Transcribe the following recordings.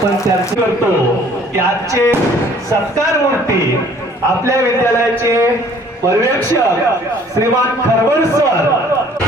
आपण चर्चा करतो की आजचे सत्कार मूर्ती आपल्या विद्यालयाचे पर्यवेक्षक श्रीमान खरवड सर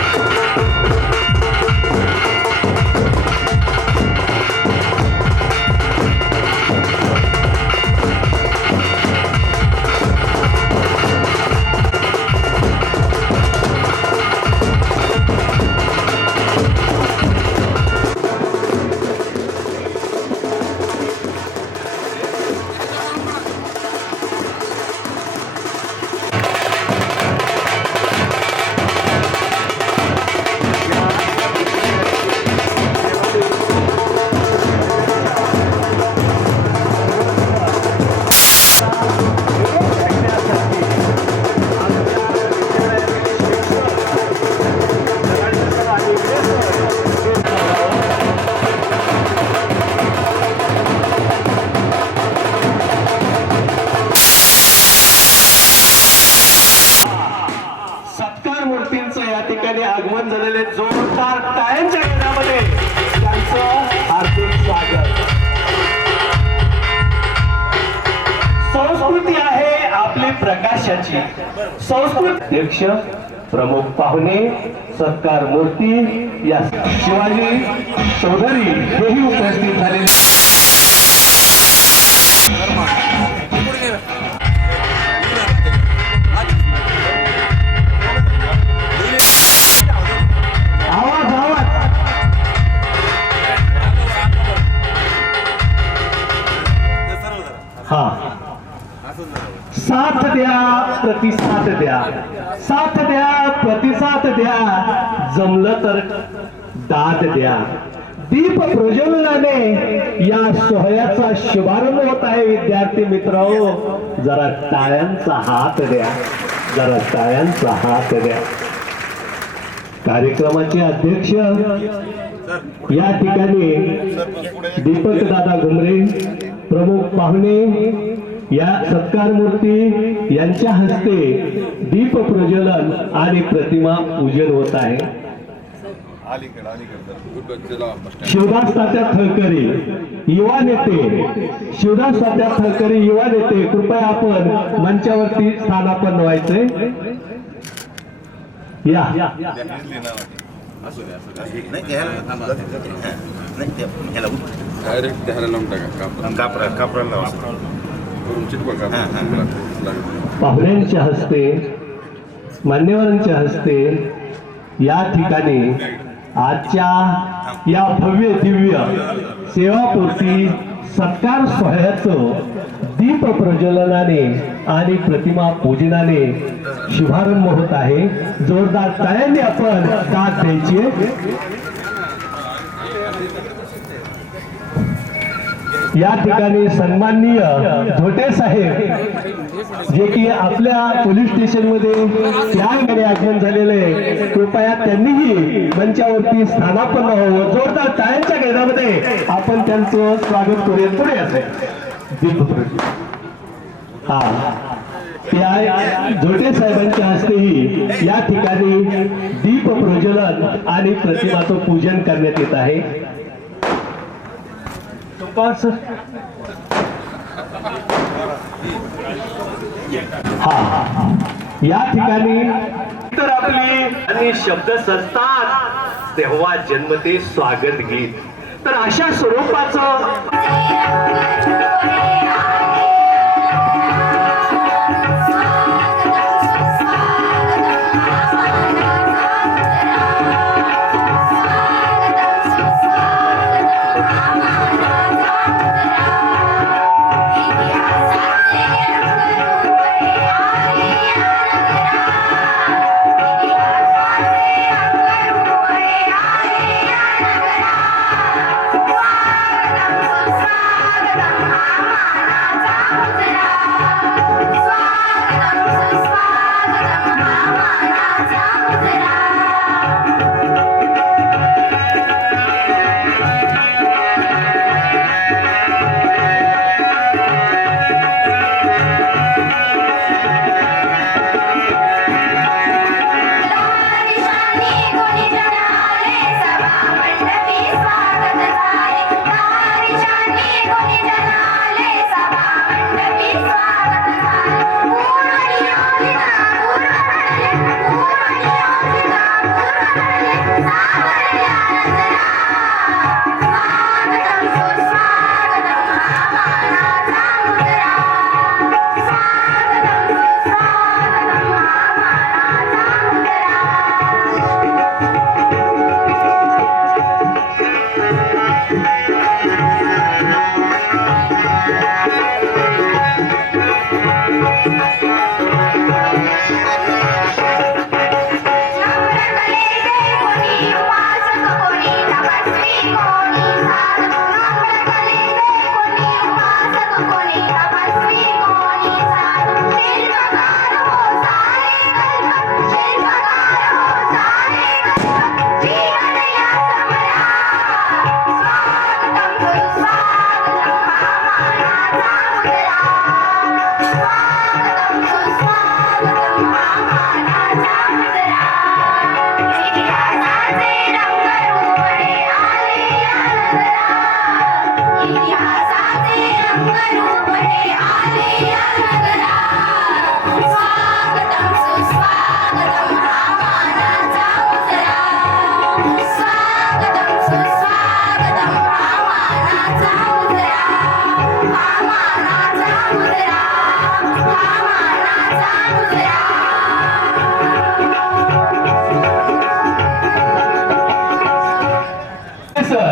आगमन झालेले जोरदार टाळ्यांच्या गजरामध्ये त्यांचं हार्दिक स्वागत। संस्कृती आहे आपली प्रकाशाची संस्कृती। अध्यक्ष प्रमुख पाहुणे सत्कार मूर्ती या शिवाजी चौधरी हेही उपस्थित झालेले। साथ द्या प्रतिसाद द्या, साथ द्या प्रतिसाद द्या, जमलं तर दाद द्या। दीप प्रज्वलनाने या सोहळ्याचा शुभारंभ होत आहे। विद्यार्थी मित्र जरा टाळ्यांचा हात द्या, जरा टाळ्यांचा हात द्या। कार्यक्रमाचे अध्यक्ष या ठिकाणी दीपक दादा घुमरे प्रमुख पाहुणे या सत्कार मूर्ती यांच्या हस्ते दीप प्रज्वलन आणि प्रतिमा पूजन होत आहे। शिवदास तात्या थळकरी युवा नेते, शिवदास तात्या थळकरी युवा नेते कृपया आपण मंचावरती स्थानापन्न व्हायचंय। या पाहुण्यांच्या हस्ते मान्यवरांच्या हस्ते या ठिकाणी आजच्या या भव्य दिव्य सेवापूर्ती सत्कार सोहळ्याचं दीप प्रज्वलनाने आणि प्रतिमा पूजनाने शुभारंभ होत आहे। जोरदार टाळ्यांनी आपण दाद द्यायची। या ठिकाणी सन्माननीय धोटे साहेब जे की आपल्या पोलीस स्टेशन मध्ये त्या आगमन झालेले कृपया त्यांनीही मंचावरती स्थानापन्न व्हावं। जोरदार टाळ्यांच्या गजरामध्ये आपण त्यांचं स्वागत करूया। पुढे असेल हा त्या धोटे साहेबांच्या हस्तेही या ठिकाणी दीप प्रज्वलन आणि प्रतिमाचं पूजन करण्यात येत आहे। हा या ठिकाणी तर आपली आणि शब्द सजतात तेव्हा जन्मते स्वागत गीत। तर अशा स्वरूपाचं Mama.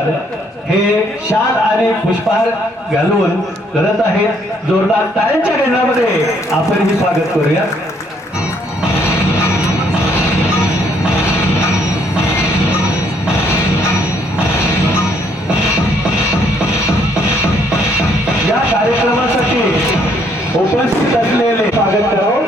सर हे शाल आणि पुष्पहार घालून करत आहेत. जोरदार टाळ्यांच्या गजरामध्ये आपण हे स्वागत करूया. या कार्यक्रमासाठी उपस्थित असलेले स्वागत करावं.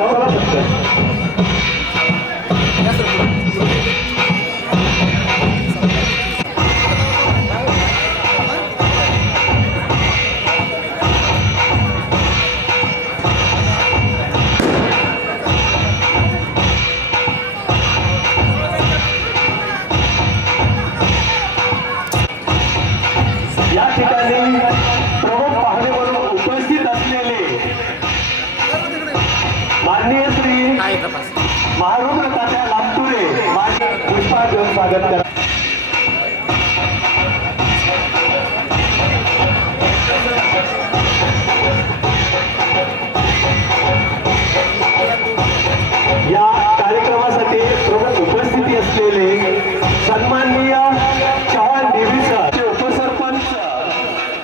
या ठिकाणी प्रमुख पाहुणे म्हणून उपस्थित असलेले माननीय श्री महारुद्र तात्या लांबतुरे माझे पुष्पहार देऊन स्वागत करा. या कार्यक्रमासाठी प्रमुख उपस्थिती असलेले सन्माननीय चव्हाण देवीचा उपसरपंच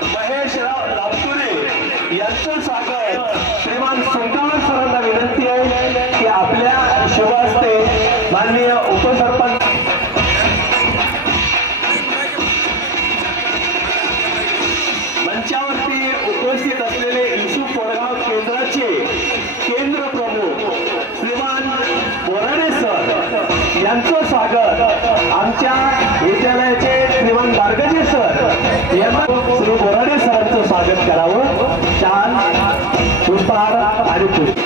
महेशराव लांबतुरे यांचं स्वागत. श्रीमान सुंदर सरांना विनंती आहे की आपल्या शुभ हस्ते माननीय उपसरपंच मंचावरती उपस्थित असलेले युसुफ वडगाव केंद्राचे केंद्र प्रमुख श्रीमान बोराडे सर यांचं स्वागत. आमच्या विद्यालयाचे श्रीमान बारगजे सर यांना श्री बोराडे सरांचं स्वागत करावं. शाल पुष्पहार आणि पुष्प.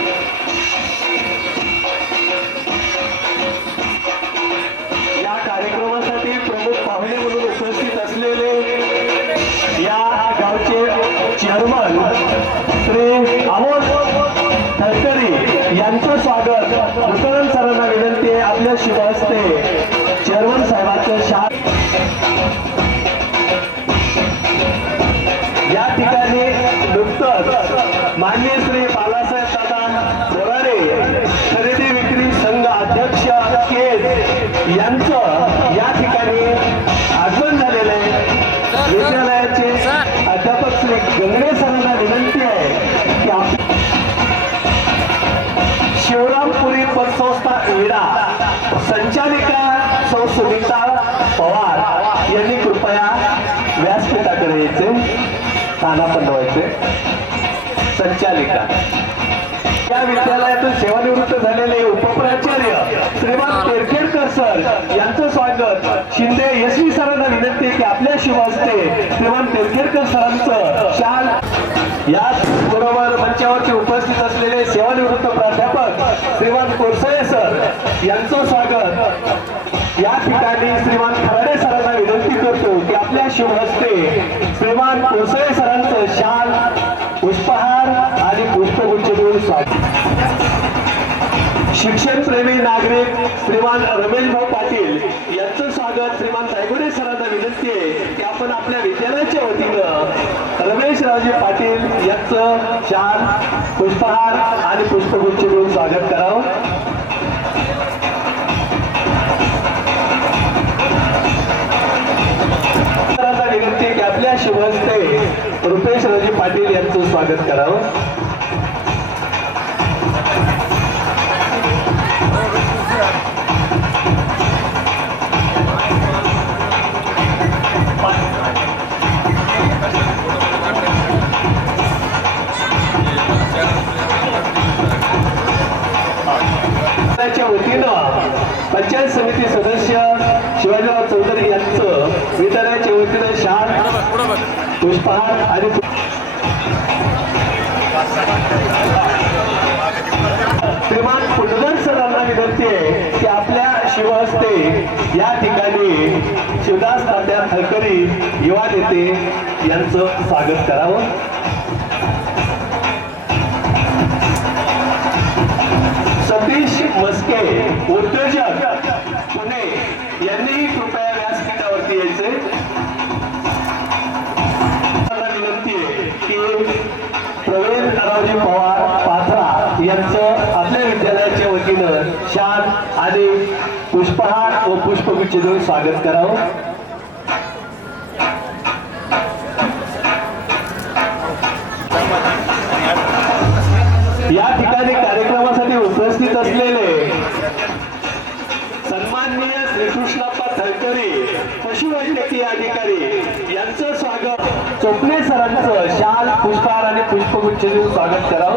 या कार्यक्रमासाठी प्रमुख पाहुणे म्हणून उपस्थित असलेले या गावचे चेअरमन श्री अमोल तळकरी यांचं स्वागत. मुसळन सरांना विनंती आहे आपल्या शुभ हस्ते चेअरमन साहेबांचं शाल. या ठिकाणी नुकतंच माननीय श्री बालासाहेब दादा बोराडे खरेदी विक्री संघ अध्यक्ष केज यांचं या ठिकाणी आगमन झालेलं आहे. विद्यालयाचे अध्यापक श्री गंगणे सरांना विनंती आहे की शिवरामपुरी पतसंस्था एडा संचालिका सौ सुनीता पवार यांनी कृपया व्यासपीठाकडे यायचे. स्थानापन्न व्हायचे. संचालिका या विद्यालयातून सेवानिवृत्त झालेले उपप्राचार्य श्रीमान केरखेडकर सर यांचं स्वागत. शिंदे यशवी सरांना विनंती की आपल्या शुभ हस्ते श्रीमान केरखेडकर सरांचं शाल. याच बरोबर मंचावरती उपस्थित असलेले सेवानिवृत्त प्राध्यापक श्रीमान कोरसळे सर यांचं स्वागत. या ठिकाणी श्रीमान खराडे सरांना विनंती करतो की आपल्या शुभ हस्ते श्रीमान कोरसळे सरांचं शाल पुष्पहार आणि पुष्पगुच्छ देऊन स्वागत. शिक्षणप्रेमी नागरिक श्रीमान रमेश भाऊ पाटील यांचं स्वागत. श्रीमान सायगुडे सरांना विनंती आहे की आपण आपल्या विद्यालयाच्या वतीनं रमेशरावजी पाटील यांचं शाल पुष्पहार आणि पुष्पगुच्छ देऊन स्वागत करावं. विनंती की आपल्या शुभ हस्ते रुपेशरावजी पाटील यांचं स्वागत करावं. वतीनं पंचायत समिती सदस्य शिवाजीराव चौधरी यांचं विद्यालयाच्या वतीनं शाल पुष्पहार आणि श्रीमान पुंडलिक सरांना विनंती आहे की आपल्या शुभ हस्ते या ठिकाणी शिवदास तात्या तळकरी युवा नेते यांचं स्वागत करावं. सतीश मस्के उद्योजक पुणे यांनीही कृपया व्यासपीठावरती यायचे. विनंती आहे की प्रवीण रावजी पवार पाथरा यांचं आपल्या विद्यालयाच्या वतीनं शाल आणि पुष्पहार व पुष्पगुच्छ देऊन स्वागत करावं. श्रीकृष्णप्पा थलकरी पशुवैद्यकीय अधिकारी यांचं स्वागत चोपणे सरांचं शाल पुष्पहार आणि पुष्पगुच्छ देऊन स्वागत करावं।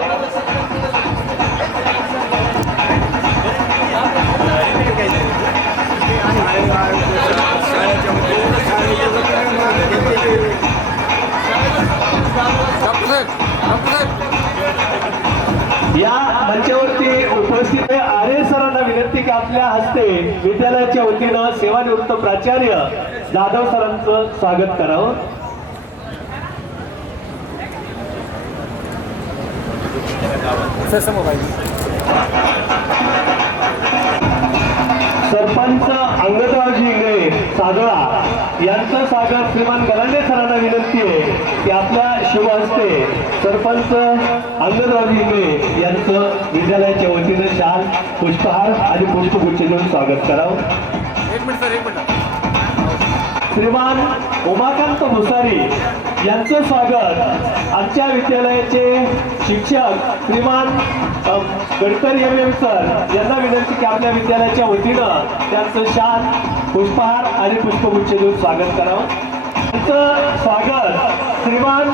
या मंचावरती उपस्थित आर्य सरांना विनंती की आपल्या हस्ते विद्यालयाच्या वतीनं सेवानिवृत्त प्राचार्य जाधव सरांचं स्वागत करावं। सरपंच अंगदरावजी इंगळे सादोळा यांचं स्वागत श्रीमान गलांडे सरांना विनंती आहे की आपल्या शुभ हस्ते सरपंच अंगदरावजी इंगळे यांचं विद्यालयाच्या वतीनं शाल पुष्पहार आणि पुष्पगुच्छ देऊन स्वागत करावं। एक मिनिट श्रीमान उमाकांत भुसारी यांचं स्वागत आमच्या विद्यालयाचे शिक्षक श्रीमान गडकरी एम सर यांना विनंती की आपल्या विद्यालयाच्या वतीनं त्यांचं शाल पुष्पहार आणि पुष्पगुच्छ देऊन स्वागत करावं। त्यांचं स्वागत श्रीमान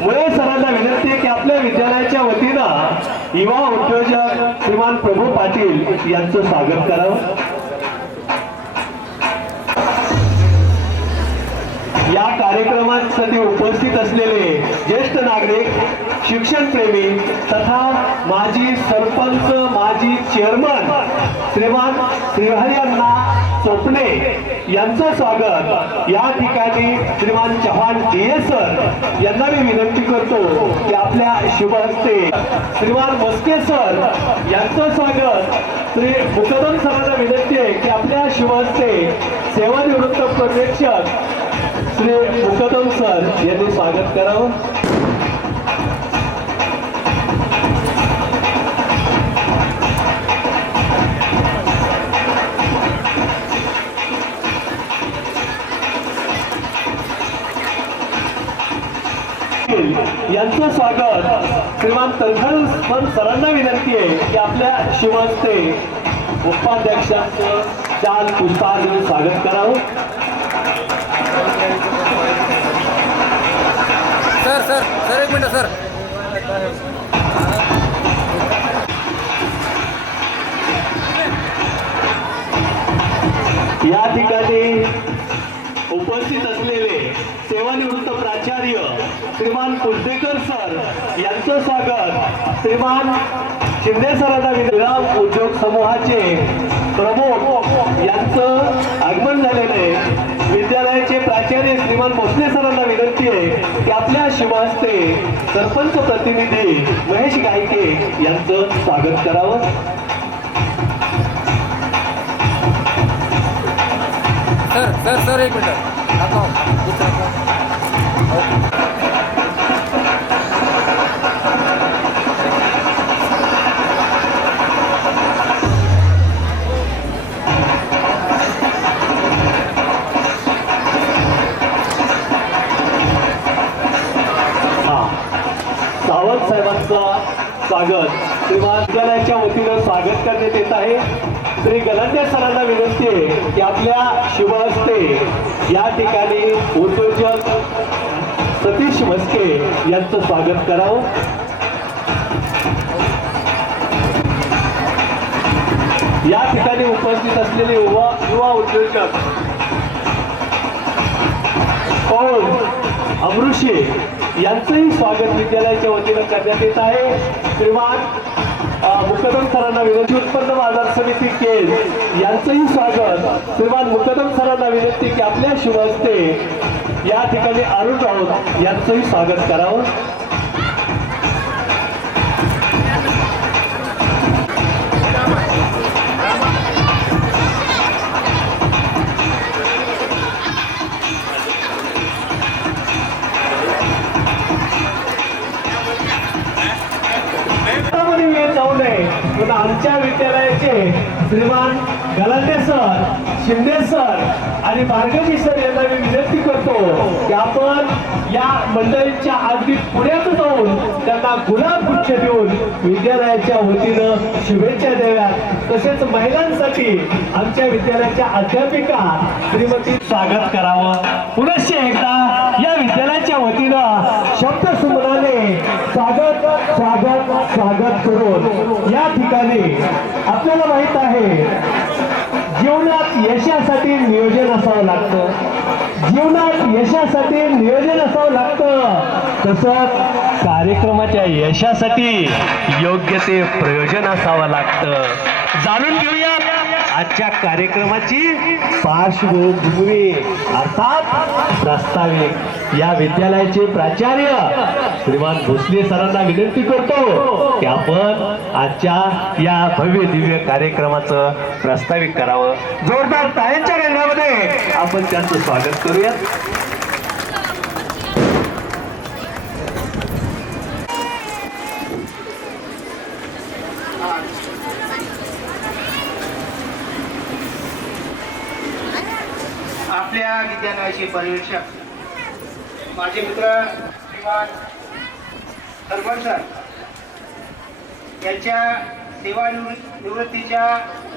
मुळे सरांना विनंती आहे की आपल्या विद्यालयाच्या वतीनं युवा उद्योजक श्रीमान प्रभू पाटील यांचं स्वागत करावं। या कार्यक्रमासाठी उपस्थित असलेले ज्येष्ठ नागरिक शिक्षणप्रेमी तथा माजी सरपंच माजी चेअरमन श्रीमान श्रीहरिअण्णा चोपणे यांचं स्वागत या ठिकाणी श्रीमान चव्हाण सर यांना मी विनंती करतो की आपल्या शुभ हस्ते श्रीमान मस्के सर यांचं स्वागत श्री मुकदम सरांना विनंती आहे की आपल्या शुभ हस्ते सेवानिवृत्त पर्यवेक्षक श्री मुकदम सर यांनी स्वागत करावं। यांचं स्वागत श्रीमान तलखर सरांना विनंती आहे की आपल्या शुभ हस्ते उपाध्यक्षांचं शाल पुष्पहार देऊन स्वागत करावं। सर एक मिनिट सर या ठिकाणी उपस्थित असलेले सेवानिवृत्त प्राचार्य श्रीमान कुलदेकर सर यांचं स्वागत श्रीमान शिंदे सरांना विनंती उद्योग समूहाचे प्रमुख यांचं आगमन झालेलं आहे। विद्यालयाचे प्राचार्य श्रीमान भोसले सरांना विनंती आहे की आपल्या शुभ हस्ते सरपंच प्रतिनिधी महेश गायके यांचं स्वागत करावं। सर एक मिनिट सावंत साहेबांचं स्वागत श्रीमान विद्यालयाच्या वतीनं स्वागत करण्यात येत आहे। श्री गलांडे सरांना विनंती आहे की आपल्या शुभ हस्ते या ठिकाणी उद्योजक सतीश मस्के यांचं स्वागत करावं। या ठिकाणी उपस्थित असलेले युवा उद्योजक पौल अमृषे यांचंही स्वागत विद्यालयाच्या वतीनं करण्यात येत आहे। श्रीमान मुकदम सरांना विनंती उत्पन्न बाजार समिती केज यांचंही स्वागत श्रीमान मुकदम सरांना विनंती की आपल्या शुभ हस्ते या ठिकाणी अरुण राऊत यांचंही स्वागत करावं। आमच्या विद्यालयाचे श्रीमान गलांडे सर शिंदे सर आणि बारगजी सर यांना मी विनंती करतो की आपण या मंडळींच्या अगदी पुढ्यात जाऊन त्यांना गुलाब गुच्छ देऊन विद्यालयाच्या वतीनं शुभेच्छा द्याव्यात. तसेच महिलांसाठी आमच्या विद्यालयाच्या अध्यापिका श्रीमती स्वागत करावं. पुनश्च एकदा या विद्यालयाच्या वतीनं शब्द सुमनाने स्वागत स्वागत स्वागत करून या ठिकाणी आपल्याला माहित आहे जीवनात यशासाठी नियोजन असावं लागतं. जीवनात यशासाठी नियोजन असावं लागतं. तसंच कार्यक्रमाच्या यशासाठी योग्य ते प्रयोजन असावं लागतं. जाणून घेऊया आजच्या कार्यक्रमाची पार्श्वभूमी अर्थात प्रास्ताविक. या विद्यालयाचे प्राचार्य श्रीमान भोसले सरांना विनंती करतो की आपण आजच्या या भव्य दिव्य कार्यक्रमाचं प्रास्ताविक करावं. जोरदार टाळ्यांच्या रंगामध्ये आपण त्यांचं स्वागत करूयात. आपल्या विद्यालयाचे पर्यवेक्षक माझे मित्र श्रीमान हरबळ सर यांच्या सेवानिवृत्तीच्या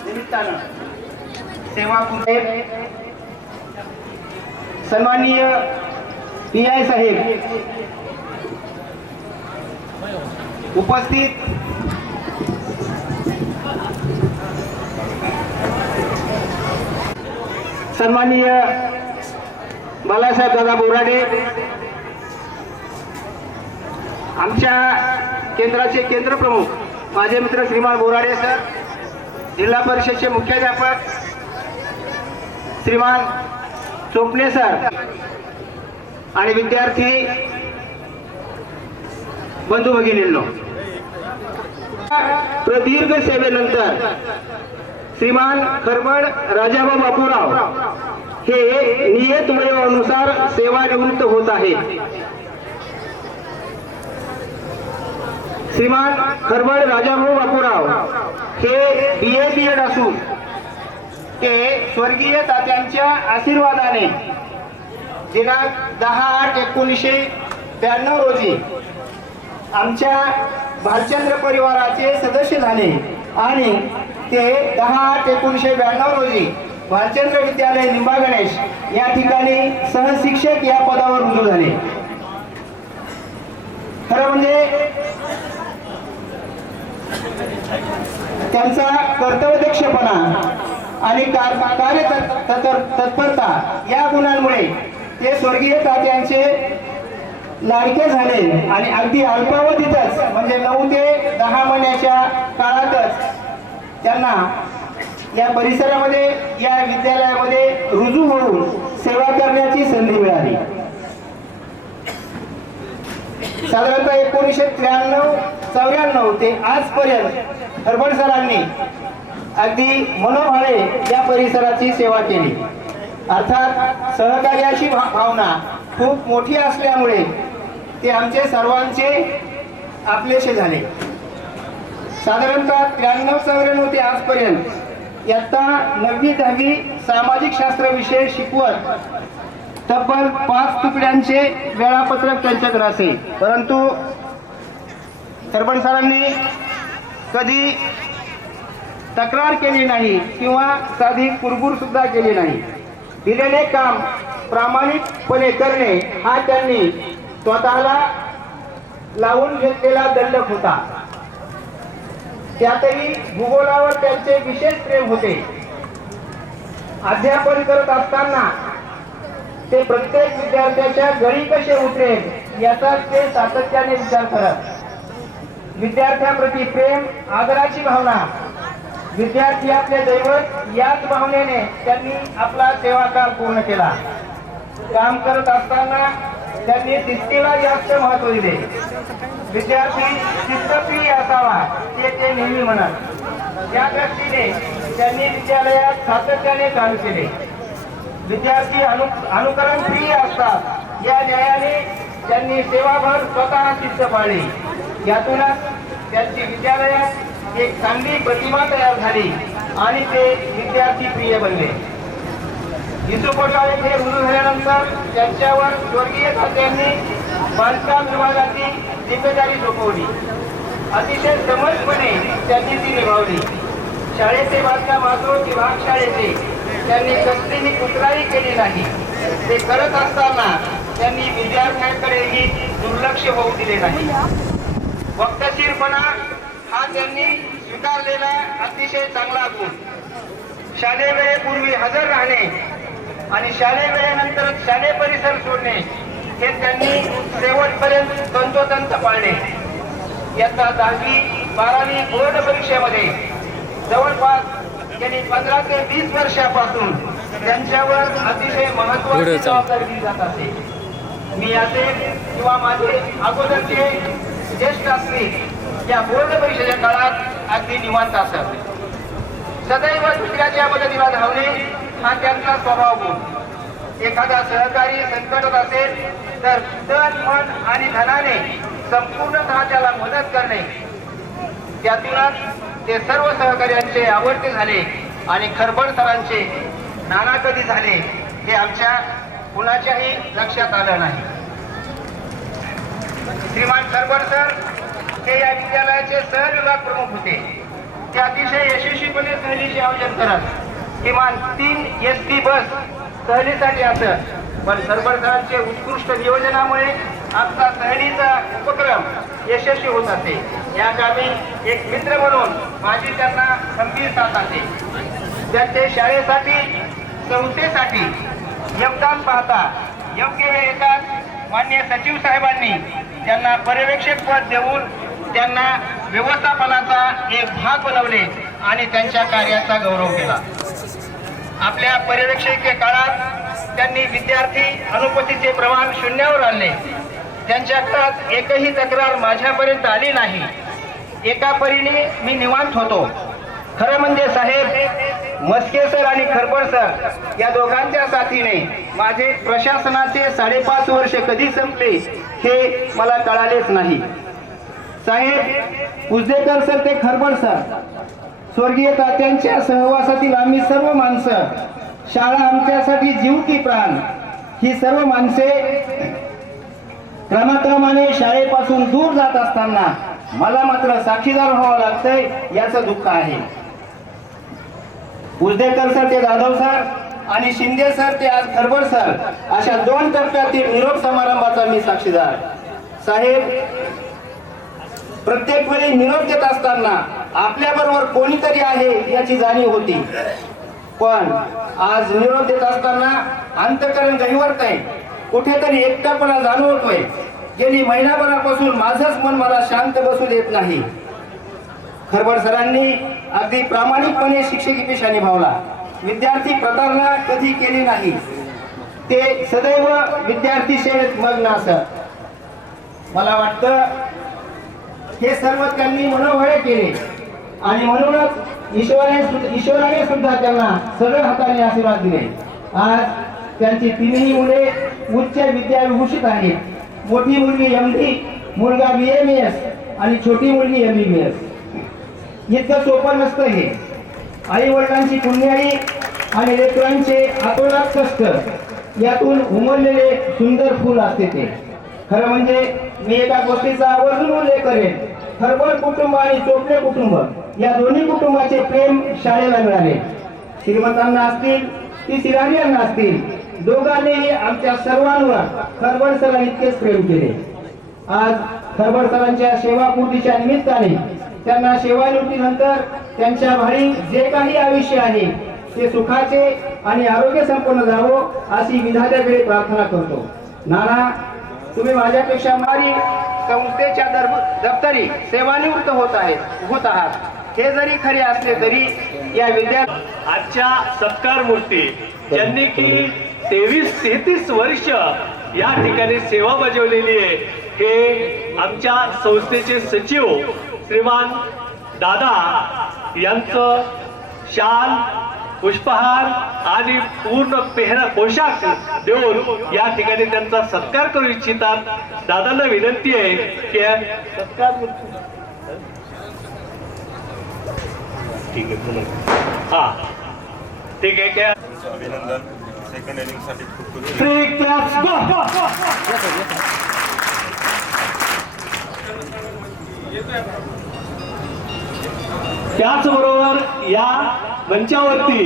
निमित्तानं सेवापूर्व सन्माननीय PI साहेब उपस्थित सन्माननीय बालासाहेब दादा बोराडे आमच्या केंद्राचे केंद्र प्रमुख माझे मित्र श्रीमान बोराडे सर, जिल्हा परिषदचे मुख्याध्यापक श्रीमान चोपणे सर आणि विद्यार्थी बंधू भगिनींनो, प्रदीर्घ सेवेनंतर श्रीमान खरबड राजाभाऊ बापूराव हे नियत वयोनुसार सेवानिवृत्त होत आहेत. श्रीमान खरबड राजाभाऊ बापूराव हे BA BEd असून ते स्वर्गीय तात्यांच्या आशीर्वादाने दिनांक 10/8/1992 रोजी आमच्या भालचंद्र परिवाराचे सदस्य झाले आणि ते 10/8/1992 रोजी भालचंद्र विद्यालय निंबा गणेश या ठिकाणी सहशिक्षक या पदावर रुजू झाले. खरं म्हणजे त्यांचा कर्तव्यदक्षपणा आणि कार्य तत्परता या गुणांमुळे ते स्वर्गीय तात्यांचे लाडके झाले आणि अगदी अल्पावधीतच म्हणजे 9 ते 10 महिन्याच्या काळातच त्यांना या परिसरामध्ये या विद्यालयामध्ये रुजू होऊन सेवा करण्याची संधी मिळाली. साधारणतः 1993-94 ते आजपर्यंत हरबळ सरांनी अगदी मनोभावे या परिसराची सेवा केली. अर्थात सहकार्याची भावना खूप मोठी असल्यामुळे ते आमचे सर्वांचे आपलेसे झाले. साधारणतः 93-94 ते आजपर्यंत इयत्ता 9वी-10वी सामाजिक शास्त्र विषय शिकवत तब्बल 5 तुकड्यांचे वेळापत्रक त्यांच्याकडे असे. परंतु हरबळ सरांनी कधी तक्रार केली नाही किंवा साधी कुरबुर सुद्धा केली नाही. दिलेले काम प्रामाणिकपणे करणे हा त्यांनी स्वतःला लावून घेतलेला दंडक होता. त्यातही भूगोलावर त्यांचे विशेष प्रेम होते. अध्यापन करत असताना ते प्रत्येक विद्यार्थ्याच्या गळी कसे उतरेल याचा ते सातत्याने विचार करत. विद्यार्थ्यांप्रती प्रेम, आदराची भावना, विद्यार्थी आपले दैवत याच भावनेने त्यांनी आपला सेवाकाल पूर्ण केला. काम करत असताना त्यांनी शिस्तीला जास्त महत्त्व दिले. विद्यार्थी शिस्तप्रिय असावा हे ते नेहमी म्हणत. या दृष्टीने त्यांनी विद्यालयात सातत्याने काम केले. विद्यार्थी अनुकरण प्रिय असतात या न्यायाने त्यांनी सेवाभर स्वतः शिस्त पाळली. यातूनच त्यांची विद्यालयात एक चांगली प्रतिमा तयार झाली आणि ते विद्यार्थी प्रिय बनले. इसोपटाळे हे रुजू झाल्यानंतर त्यांच्यावर स्वर्गीय खात्यांनी बांधकाम विभागाची जिम्मेदारी सोपवली. अतिशय समर्थपणे त्यांनी ती निभावली. शाळेचे बांधकाम असो की भागशाळेचे, त्यांनी कसलीही कुत्राही केली नाही. ते करत असताना त्यांनी विद्यार्थ्यांकडेही दुर्लक्ष होऊ दिले नाही. वक्तशीरपणा हा त्यांनी स्वीकारलेला अतिशय चांगला गुण. शालेय वेळेपूर्वी हजर राहणे आणि शालेय वेळेनंतर शालेय परिसर सोडणे हे त्यांनी शेवटपर्यंत तंतोतंत पाळले. इयत्ता 10वी 12वी बोर्ड परीक्षेमध्ये जवळपास गेली 15 ते 20 वर्षापासून त्यांच्यावर अतिशय महत्त्वाची जबाबदारी दिली जात असे. मी असेल किंवा माझे अगोदरचे ज्येष्ठ असतील या बोर्ड परीक्षेच्या काळात अगदी निवांत असत. सदैव दुसऱ्याच्या मदतीला धावणे हा त्यांचा स्वभाव गुण. एखादा सहकारी संकटात असेल तर तन मन आणि धनाने संपूर्णतः त्याला मदत करणे. त्यातूनच ते सर्व सहकार्यांचे आवडते झाले आणि खरबड सरांचे नाना कधी झाले हे आमच्या कुणाच्याही लक्षात आलं नाही. श्रीमान खरबड सर हे या विद्यालयाचे सहविभाग प्रमुख होते. ते अतिशय यशस्वीपणे सहलीचे आयोजन करत. किमान 3 SD बस सहलीसाठी असत. पण खरबड सरांचे उत्कृष्ट नियोजनामुळे आमचा सहलीचा उपक्रम यशस्वी होत असे. या कामी एक मित्र म्हणून माझी त्यांना खंबीर साथ असे. त्यांचे शाळेसाठी संस्थेसाठी योगदान पाहता योग्य वेळ येताच माननीय सचिव साहेबांनी त्यांना पर्यवेक्षक पद देऊन त्यांना व्यवस्थापनाचा एक भाग बनवले आणि त्यांच्या कार्याचा गौरव केला. आपल्या पर्यवेक्षकीय काळात त्यांनी विद्यार्थी अनुपस्थितीचे प्रमाण 0वर आणले. त्यांच्याकडे एकही तक्रार माझ्यापर्यंत आली नाही. एका परीने मी निवांत होतो. खरं म्हणजे साहेब मस्के सर आणि खरबड सर या दोघांच्या साथीने माझे प्रशासनाचे 5.5 वर्ष कधी संपले हे मला कळालेच नाही. साहेब उजदेकर सर ते खरबड सर, स्वर्गीय तात्यांच्या सहवासातील आम्ही सर्व माणसं, शाळा आमच्यासाठी जीव की प्राण, ही सर्व माणसे क्रमाक्रमाने शाळेपासून दूर जात असताना मला मात्र साक्षीदार व्हावं लागतंय याचं दुःख आहे. उजदेकर सर ते जाधव सर आणि शिंदे सर ते आज खरबड सर अशा 2 टप्प्यातील निरोप समारंभाचा मी साक्षीदार. साहेब प्रत्येक वेळी निरोप देत असताना आपल्या बरोबर कोणीतरी आहे याची जाणीव होती. पण आज निरोप देत असताना अंतःकरण गहिवरतंय. कुठेतरी एकटापणा जाणवतोय. गेली महिनाभरापासून माझंच मन मला शांत बसू देत नाही. खरबड सरांनी अगदी प्रामाणिकपणे शिक्षकी पेशा निभावला. विद्यार्थी प्रतारणा कधी केली नाही. ते सदैव विद्यार्थी सेवेत मग्न असत. मला वाटतं हे सर्व त्यांनी मनोभावे केले आणि म्हणूनच ईश्वराने सुद्धा त्यांना सगळ्या हाताने आशीर्वाद दिले. आज त्यांची 3ही मुले उच्च विद्याविभूषित आहेत. मोठी मुलगी MD, मुलगा BMS आणि छोटी मुलगी MBBS. इतकं सोपं नसतं हे. आई वडिलांची पुण्याई आणि लेकरांचे आतोनात कष्ट यातून उमललेले सुंदर फूल असते ते. खरं म्हणजे मी एका गोष्टीचा आवर्जून उल्लेख करेन. खरबड कुटुंब आणि चोपडे कुटुंब या दोन्ही कुटुंबाचे प्रेम शाळेला मिळाले. श्रीमंतांना असतील ती सिरारियांना असतील, दोघांनीही आमच्या सर्वांवर खरबड सरांनी इतकेच प्रेम केले. आज खरबड सरांच्या सेवापूर्तीच्या निमित्ताने त्यांना सेवानिवृत्तीनंतर त्यांच्या भारी जे काही आयुष्य आहे ते सुखाचे आणि आरोग्य संपन्न जावो अशी विधात्याकडे प्रार्थना करतो. नाना तुम्ही माझ्यापेक्षा मारी संस्थेच्या दप्तरी सेवानिवृत्त होत आहात. हे जरी खरे असले तरी या विद्यार्थी आजच्या सत्कार मूर्ती ज्यांनी की 23-33 वर्ष या ठिकाणी सेवा बजावलेली आहे हे आमच्या संस्थेचे सचिव श्रीमान दादा यांचं शाल, पुष्पहार आणि पूर्ण पोशाख देऊन या ठिकाणी त्यांचा सत्कार करू इच्छितात. दादांना विनंती आहे की सत्कार ठीक आहे. हा ठीक आहे. अभिनंदन सेकंड इनिंगसाठी खूप खूप 3 claps go. त्याचबरोबर या मंचावरती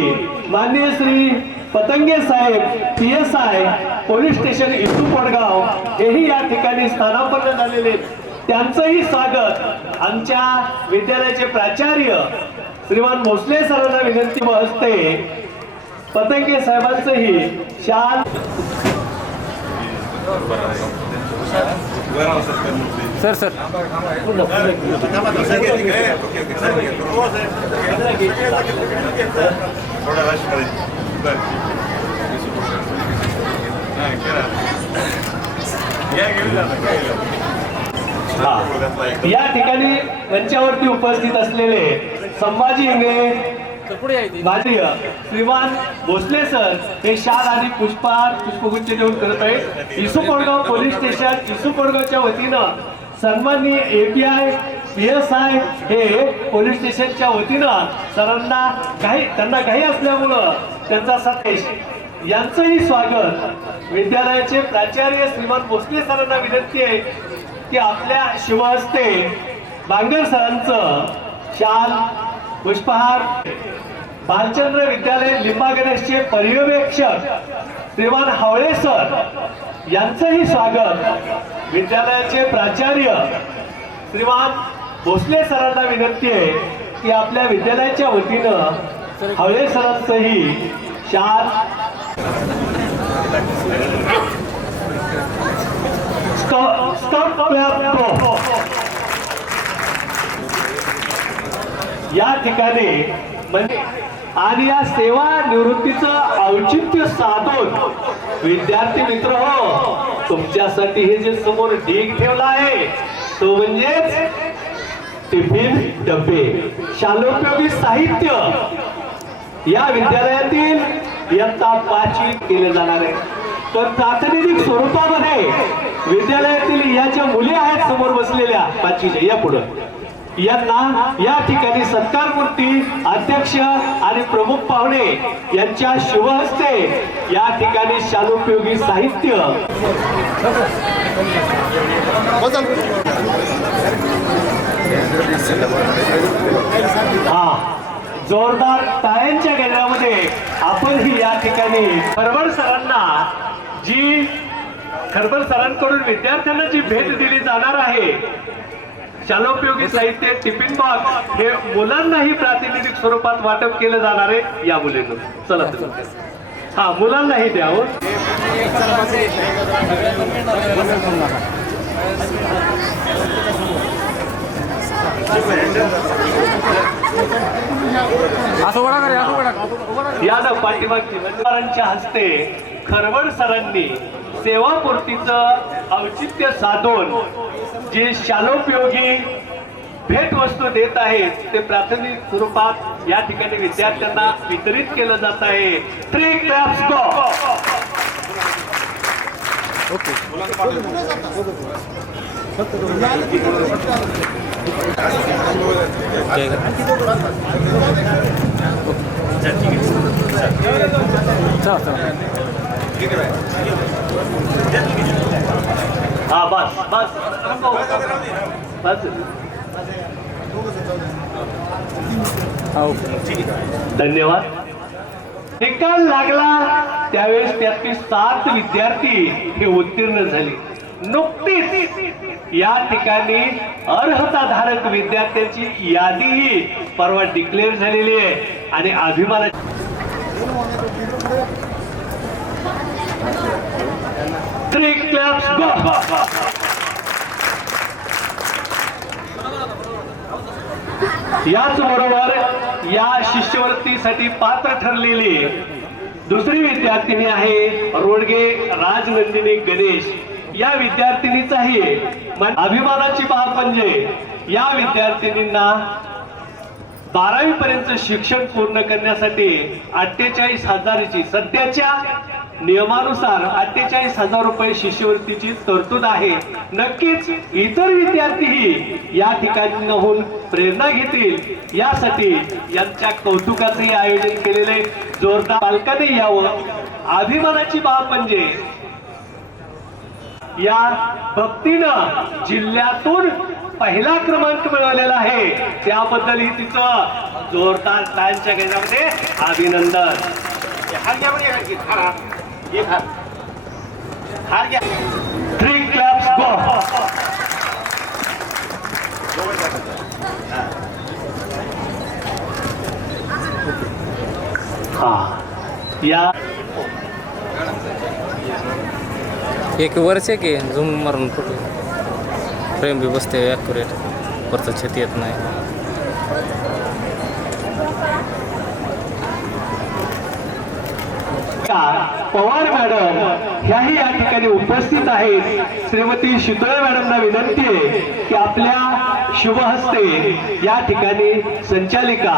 माननीय श्री पतंगे साहेब PSI पोलीस स्टेशन इटू पडगाव हेही या ठिकाणी स्थानापन्न झालेले आहेत. त्यांचंही स्वागत आमच्या विद्यालयाचे प्राचार्य श्रीमान भोसले सरांना विनंती असते. पतंगे साहेबांचंही शाल सर सर थोडा रश या ठिकाणी मंचावरती उपस्थित असलेले संभाजी इंगळे सर पुढे या इथे. माजी श्रीमान भोसले सर हे शाल आणि पुष्पगुच्छ देऊन करत आहेत. इसू कोडगाव पोलीस स्टेशन इसू कोडगावच्या वतीनं सन्माननीय API PSI हे पोलीस स्टेशनच्या वतीनं सरांना त्यांना घाई असल्यामुळं त्यांचा सतेश यांचंही स्वागत. विद्यालयाचे प्राचार्य श्रीमान भोसले सरांना विनंती आहे की आपल्या शिवहस्ते बांगर सरांचं शाल पुष्पहार भालचंद्र विद्यालय लिंबा गणेशचे पर्यवेक्षक श्रीमान हावळे सर यांचंही स्वागत. विद्यालयाचे प्राचार्य श्रीमान भोसले सरांना विनंती आहे की आपल्या विद्यालयाच्या वतीनं हावळे सरांचंही शाल या ठिकाणी म्हणजे आणि या सेवा निवृत्तीचं औचित्य साधून विद्यार्थी मित्र हो तुमच्यासाठी हे जे समोर ढीग ठेवला आहे तो म्हणजेच टिफिन डबे शालोपयोगी साहित्य या विद्यालयातील इयत्ता 5वी केले जाणार आहे. तर प्रातिनिधिक स्वरूपामध्ये विद्यालयातील या ज्या मुली आहेत समोर बसलेल्या 5वीच्या या पुढे यांना या ठिकाणी सत्कारमूर्ती अध्यक्ष आणि प्रमुख पाहुणे यांच्या शुभहस्ते या ठिकाणी शालोपयोगी साहित्य जोरदार टाळ्यांच्या गजरामध्ये आपण ही या ठिकाणी खरबड सरांकडून विद्यार्थ्यांना जी भेट दिली जाणार आहे शालोपयोगी साहित्य टिफिन बॉक्स हे मुलांनाही प्रातिनिधिक स्वरूपात वाटप केलं जाणार आहे या मुलींना. चला मुलांनाही द्यावं. असं वडा करे असं वडा या पाठीमागच्या हस्ते खरवड सरांनी सेवापूर्तीचं औचित्य साधून जे शालोपयोगी भेटवस्तू देत आहेत ते प्राथमिक स्वरूपात या ठिकाणी विद्यार्थ्यांना वितरित केलं जात आहे. 3 claps go. बस बस बस. धन्यवाद. निकाल लागला त्यावेळेस त्यातली 7 विद्यार्थी हे उत्तीर्ण झाले. नुकतीच या ठिकाणी अर्हताधारक विद्यार्थ्यांची यादीही परवा डिक्लेअर झालेली आहे आणि अभिमानाची 3 claps go. याच बरोबर या शिष्यवृत्तीसाठी पात्र ठरलेली दुसरी विद्यार्थिनी आहे रोडगे राजनंदिनी गणेश. या विद्यार्थिनीचाही अभिमानाची बाब म्हणजे या विद्यार्थिनींना 12वी पर्यंत शिक्षण पूर्ण करण्यासाठी 48,000ची सध्याच्या नियमानुसार 48,000 रुपये शिष्यवृत्तीची तरतूद आहे. नक्कीच इतर विद्यार्थीही या ठिकाणाहून प्रेरणा घेतील यासाठी यांच्या कौतुकाचंही आयोजन केलेले जोरदार पालकांनी यावं अभिमानाची बाब म्हणजे या भक्तीनं जिल्ह्यातून पहिला क्रमांक मिळवलेला आहे. त्याबद्दल ही तिचं जोरदार टाळ्यांच्या गजरामध्ये अभिनंदन. थ्री क्लॅप्स गो. हा या एक वर्ष की झूम मारून फोटो फ्रेम भी बसते ॲक्युरेट, वरचं छत येत नाही. पवार मॅडम ह्याही या ठिकाणी उपस्थित आहेत. श्रीमती शीतळे मॅडमना विनंती आहे की आपल्या शुभ हस्ते या ठिकाणी संचालिका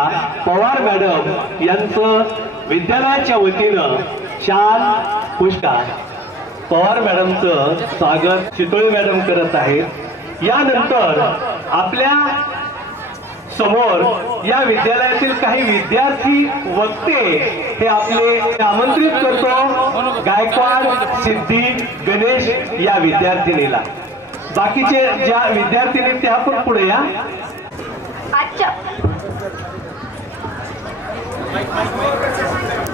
पवार मॅडम यांचं विद्यालयाच्या वतीनं शाल पुरस्कार पवार मॅडमचं स्वागत शीतळे मॅडम करत आहेत. यानंतर आपल्या समोर या विद्यालयातील काही विद्यार्थी वक्ते हे आपले आमंत्रित करतो. गायकवाड सिद्धी गणेश या विद्यार्थिनीला. बाकीचे ज्या विद्यार्थिनी त्या पण पुढे या.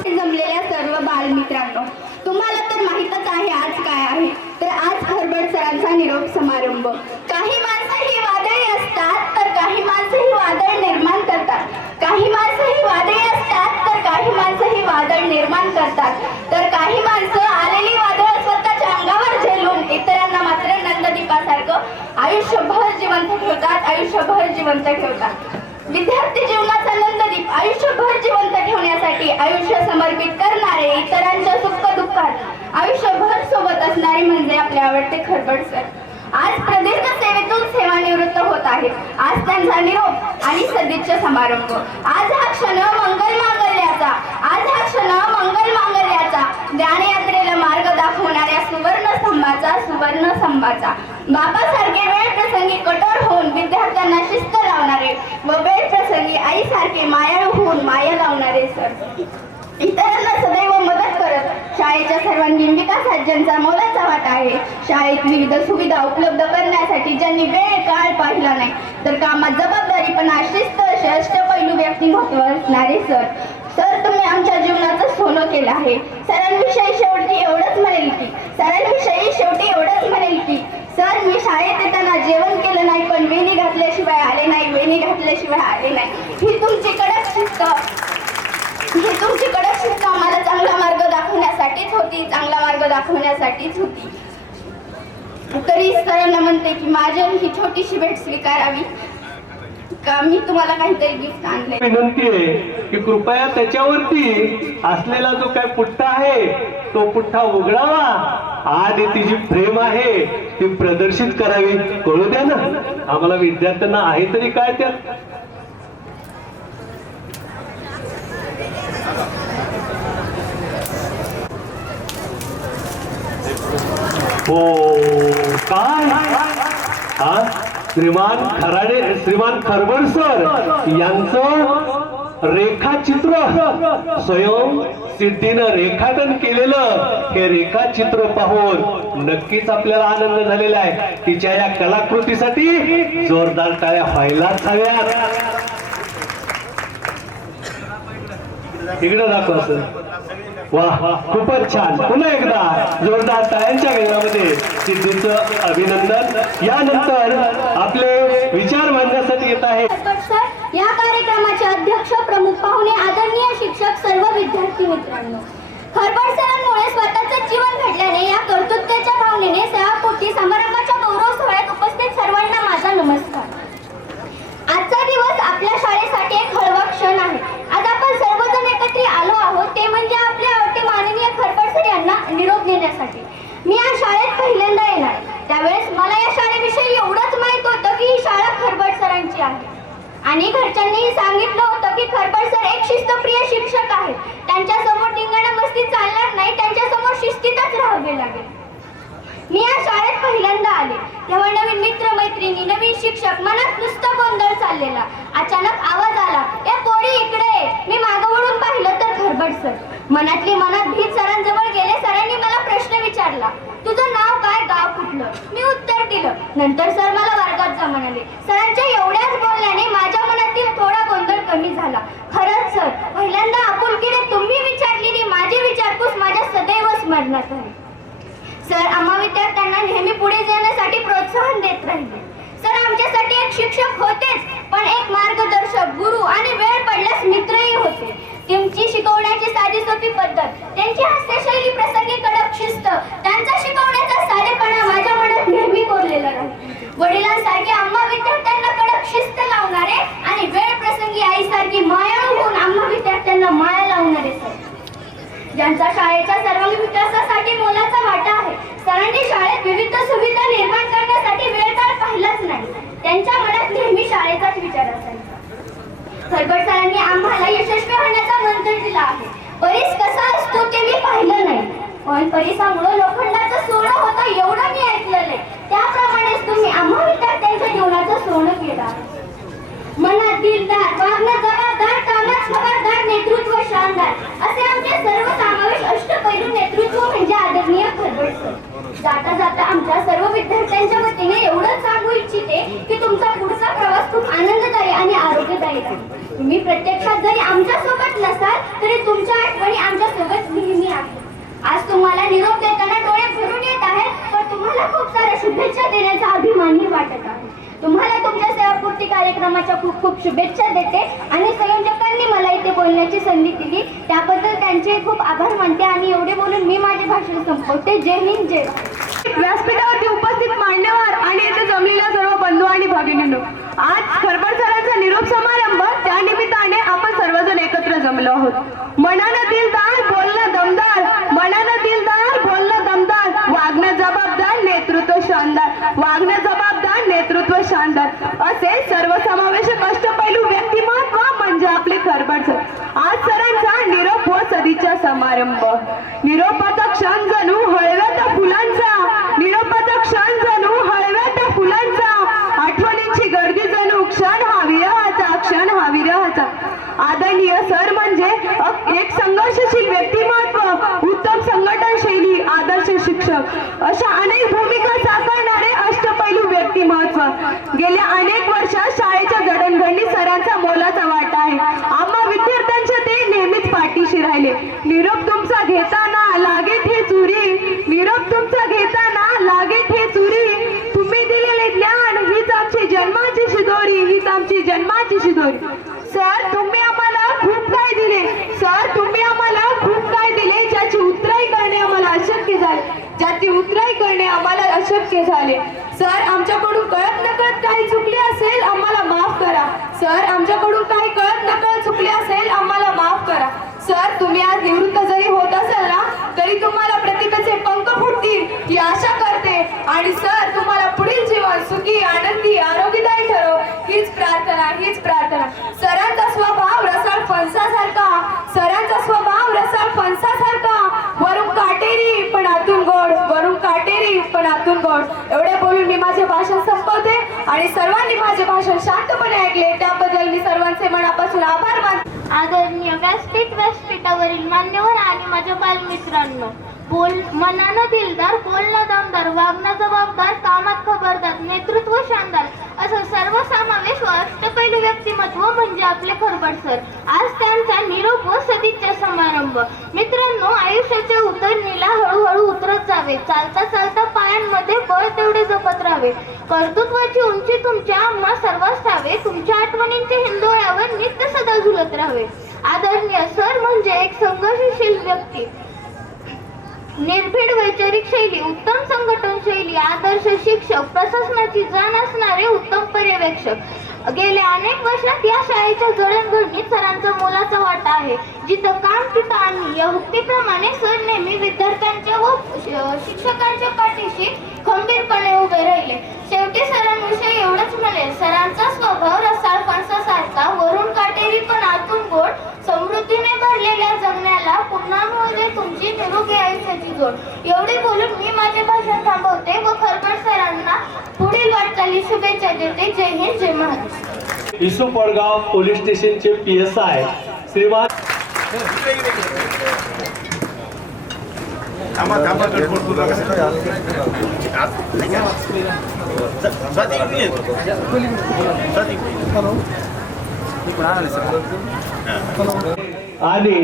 जमलेल्या सर्व बालमित्रांनो, तुम्हाला तर माहीतच आहे आज काय आहे. तर आज खरबड सरांचा निरोप समारंभ. काही माणसं ही वादळी असतात तर काही माणसं ही वादळ निर्माण करतात. काही माणसं ही वादळी असतात तर काही माणसं ही वादळ निर्माण करतात. तर काही माणसं आलेली वादळ स्वतःच्या अंगावर झेलून इतरांना मात्र नंददीपासारखं आयुष्यभर जिवंत ठेवतात. आयुष्यभर जिवंत ठेवतात. विद्यार्थी जीवनाचा नंददीप आयुष्यभर जिवंत ठेवण्यासाठी आयुष्य समर्पित करणारे, इतरांच्या सुख दुःखात आयुष्यभर सोबत असणारे म्हणजे आपले आवडते खरबड सर आज प्रदीर्घ सेवेतून सेवानिवृत्त होत आहेत. आज त्यांचा निरोप आणि सदिच्छा समारंभ. आज हा क्षण मंगल मांगल्याचा, आज हा क्षण मंगल मांगल्याचा, ज्ञानयात्रेला मार्ग दाखवणाऱ्या सुवर्ण स्तंभाचा बापासारखे वेळ प्रसंगी कठोर होऊन विद्यार्थ्यांना शिस्त लावणारे व वेळ प्रसंगी आईसारखे मायाळू होऊन माया लावणारे सर, इतरांना सदैव मदत करत शाळेच्या सर्वांगीण विकासात ज्यांचा मोलाचा वाटा आहे, शाळेत विविध सुविधा उपलब्ध करण्यासाठी ज्यांनी वेळ काळ पाहिला नाही तर कामात जबाबदारीपणा, शिस्त असे अष्टपैलू व्यक्तिमत्व असणारे सर, तुम्ही आमच्या जीवनाचं सोनं केलं आहे. सरांविषयी शेवटी एवढंच म्हणेल की सर, मी शाळेत येताना जेवण केलं नाही पण वेणी घातल्याशिवाय आले नाही. ही तुमची कडक शिस्त आम्हाला चांगला मार्ग दाखवण्यासाठीच होती. तरी सरांना म्हणते की माझी ही छोटीशी भेट स्वीकारावी का. मी तुम्हाला काहीतरी गिफ्ट आणले. विनंती आहे की कृपया त्याच्यावरती असलेला जो काय पुठ्ठा आहे तो पुठ्ठा उघडावा आणि ती जी फ्रेम आहे ती प्रदर्शित करावी. कळू द्या ना आम्हाला विद्यार्थ्यांना आहे तरी काय त्यात. हो काय हा श्रीमान खरबड सर यांचं रेखाचित्र स्वयं सिद्धीनं रेखाटन केलेलं हे रेखाचित्र पाहून नक्कीच आपल्याला आनंद झालेला आहे. तिच्या या कलाकृतीसाठी जोरदार टाळ्या व्हायलाच हव्यात. इकडे दाखवा सर. वाह खूपच छान. पुन्हा एकदा जोरदार टाळ्यांच्या गजरामध्ये सिद्धीचं अभिनंदन. यानंतर आपले विचार मांडण्यासाठी येत आहे या कार्यक्रमाचे अध्यक्ष, प्रमुख पाहुणे, आदरणीय शिक्षक, सर्व विद्यार्थी मित्रांनो, खरबड सरांमुळे स्वतःचं जीवन घडल्याने या कर्तृत्वाच्या भावनेने सेवापोटी समारंभाच्या गौरव सोहळ्यात उपस्थित सर्वांना माझा नमस्कार. आजचा दिवस आपल्या शाळेसाठी एक हळवा क्षण आहे. आज आपण सर्वजण एकत्रित आलो आहोत ते म्हणजे आपले आवडते माननीय खरबड सर यांना निरोप देण्यासाठी. मी या शाळेत पहिल्यांदा येणार. त्यावेळेस मला या शाळेविषयी एवढंच माहित होतं की ही शाळा खरबड सरांची आहे आणि घरच्यांनीही सांगितलं होतं की खरबड सर एक शिस्तप्रिय शिक्षक आहेत. त्यांच्या समोर धिंगाणा मस्ती चालणार नाही, त्यांच्या समोर शिस्तीतच राहावे लागेल. मी या शाळेत पहिल्यांदा आले तेव्हा नवीन मित्र मैत्रिणी, नवीन शिक्षक, मनात नुसता गोंधळ चाललेला. अचानक आवाज आला, ए पोरी इकडे. मी मागं वळून पाहिलं तर खरबड सर. मनातली मनात भीत सरांजवळ नंतर सर मला वर्गात जा म्हणाले. सरांच्या एवढ्याच बोलण्याने माझ्या मनातील थोडा गोंधळ कमी झाला. खरंच सर, पहिल्यांदा आपुलकीने तुम्ही विचारलेली माझी विचारपूस माझ्या सदैव स्मरणात आहे. सर आम्हा विद्यार्थ्यांना नेहमी पुढे जाण्यासाठी प्रोत्साहन देत राहिले. सर आमच्यासाठी एक शिक्षक होतेच, पण एक मार्गदर्शक, गुरु आणि वेळ पडल्यास मित्रही होते. त्यांची शिकवण्याची साधी सोपी पद्धत, त्यांची हास्यशैली, प्रसंगी कडक शिस्त, त्यांचा शिकवण्याचा साधेपणा माझ्या मनात नेहमी कोरलेला राहील. वडिलांसारखे आम्हा विद्यार्थ्यांना कडक शिस्त लावणारे आणि वेळ प्रसंगी आईसारखी मायाळू होऊन आम्हा विद्यार्थ्यांना माया लावणारे सर, ज्यांचा शाळेच्या सर्वांगीण विकासासाठी मोलाचा वाटा आहे. सरांनी शाळेत विविध सुविधा निर्माण करण्यासाठी वेळकाळ पाहिलाच नाही. त्यांच्या मनात नेहमी शाळेचाच विचार असायचा. खरबड सरांनी आम्हाला यशस्वी होण्याचा मंत्र दिला आहे. परीस कसा असतो ते मी पाहिलं नाही, पण परिसामुळे लोखंडाचं सोनं होतं एवढं मी ऐकलेलं आहे. त्याप्रमाणेच तुम्ही आम्हा विद्यार्थ्यांच्या जीवनाचं सोनं केलं आहे. मनात दिलदार, वागणं जबाबदार, कामात खबरदार, नेतृत्व शानदार असे आमचे सर्व समावेश अष्टपैलू नेतृत्व म्हणजे आदरणीय खरबड सर. जाता जाता आमच्या सर्व विद्यार्थ्यांच्या वतीने एवढंच सांगू इच्छिते की तुमचा पुढचा प्रवास खूप आनंददायी आणि आरोग्यदायी आहे. तुम्ही प्रत्यक्षात जरी आमच्या सोबत नसाल तरी तुमच्या आठवणी आमच्या सोबत नेहमी आहेत. आज तुम्हाला निरोप देताना डोळे भरून येत आहे, पण तुम्हाला खूप साऱ्या शुभेच्छा देण्याचा अभिमानही वाटत आहे. तुम्हाला तुमच्या सेवापूर्ती कार्यक्रमाच्या खूप खूप शुभेच्छा देते आणि संयोजकांनी मला इथे बोलण्याची संधी दिली त्याबद्दल त्यांचे खूप आभार मानते आणि एवढे बोलून मी माझे भाषण संपवते. जय हिंद, जय भारत. व्यासपीठावरती उपस्थित मान्यवर आणि येथे जमलेल्या सर्व बंधू आणि भगिनींनो, आज खरबड सरांचा निरोप समारंभ, त्या निमित्ताने आपण सर्वजण एकत्र जमलो आहोत. मनानं दिलदार, बोलणं दमदार, मनानं दिलदार, बोलणं दमदार, वागणं जबाबदार, नेतृत्व शानदार, वागणं जबाबदार, नेतृत्व शानदार असे सर्वसमावेशक अष्टपैलू व्यक्तिमत्व म्हणजे आपले खरबड सर. आज सरांचा निरोप व सदिच्छा समारंभ. निरोपाचा क्षण जणू हळव्या त्या फुलांचा, निरोपाचा क्षण जणू हळव्या त्या फुलांचा, आठवणींची गर्दी जणू क्षण हा विरहाचा, क्षण हा विरहाचा. आदरणीय सर म्हणजे एक संघर्षशील व्यक्तिमत्व, उत्तम संघटन शैली, आदर्श शिक्षक अशा अनेक भूमिका साकारणारे अष्टपैलू व्यक्तिमत्व. गेल्या अनेक वर्षात शाळेच्या जडणघडणी सरांचा मोलाचा वाटा आहे. आम्हा विद्यार्थ्यांच्या ते नेहमीच पाठीशी राहिले. निरोप तुमचा घेताना लागे ठे चुरी, निरोप तुमचा घेताना लागे ठे चुरी, तुम्ही दिलेले ज्ञान हीच आमची जन्माची शिदोरी, हीच आमची जन्माची शिदोरी. सर तुम्ही आम्हाला खूप काय दिले, सर तुम्ही आम्हाला खूप काय दिले, ज्याची उतराई करणे आम्हाला अशक्य झाले, ज्याची उतराई करणे आम्हाला अशक्य झाले. सर आमच्याकडून कळत नकळत काही चुकले असेल आम्हाला माफ करा. सर आमच्याकडून काही कळत नकळत चुकले असेल आम्हाला माफ करा. सर तुम्ही आज निवृत्त जरी होत असाल ना तरी तुम्हाला प्रतिभेचे पंख फुटतील ही आशा करते आणि सर तुम्हाला पुढील जीवन सुखी, आनंदी, आरोग्यदायी ठरो हीच प्रार्थना, हीच प्रार्थना. सरांचा स्वभाव रसाळ फणसासारखा, सरांचा स्वभाव रसाळ फणसासारखा, वरून काटेरी पण आतून गोड, वरून काटेरी पण आतून गोड. एवढे बोलून मी माझे भाषण संपवते आणि सर्वांनी माझे भाषण शांतपणे ऐकले त्याबद्दल मी सर्वांचे मनापासून आभार मानते. आदरणीय व्यासपीठावरील मान्यवर आणि माझ्या बालमित्रांनो, मनानं दिलदार, बोलणं दमदार, वागणं जबाबदार, कामात खबरदार, नेतृत्व शानदार असं सर्वसमावेश अष्टपैलू व्यक्तिमत्व म्हणजे आपले खरबड सर. आज त्यांचा निरोप व सदिच्छा समारंभ. मित्रांनो, आयुष्याच्या उतरणीला हळूहळू उतरत जावे, चालता चालता पायांमध्ये बळ तेवढे जपत राहावे, कर्तृत्वाची उंची तुमच्या आम्हा सर्वांस ठावे, तुमच्या आठवणींच्या हिंदोळ्यावर नित्य सदा झुलत राहावे. आदरणीय सर म्हणजे एक संघर्षशील व्यक्ती, निर्भीड वैचारिक शैली, उत्तम संघटन शैली, आदर्श शिक्षक, प्रशासनाची जाण असणारे उत्तम पर्यवेक्षक. गेल्या अनेक वर्षात या शाळेच्या जडणघडणीत सरांचा मोलाचा वाटा आहे. जिथं काम तिथं आम्ही या उक्तीप्रमाणे सर नेहमी विद्यार्थ्यांच्या व शिक्षकांच्या पाठीशी खंबीरपणे उभे राहिले. शेवटी सरांविषयी एवढंच म्हणेल, सरांचा स्वभाव रसाळ फणसासारखा, वरून काटेरी पण आतून गोड, समृद्धीने भरलेल्या जगण्याला पुन्हा मिळू तुमची निरोगी आयुष्याची जोड. एवढे बोलून मी माझे भाषण थांबवते व खरबड सरांना पुढील वाटचाली शुभेच्छा देते. जय हिंद, जय महाराष्ट्र. इसू पडगाव पोलीस स्टेशनचे PSI श्रीमान थांबा गडबड करू नका. स्वाती इकडे ये. स्वाती इकडे ये. आणि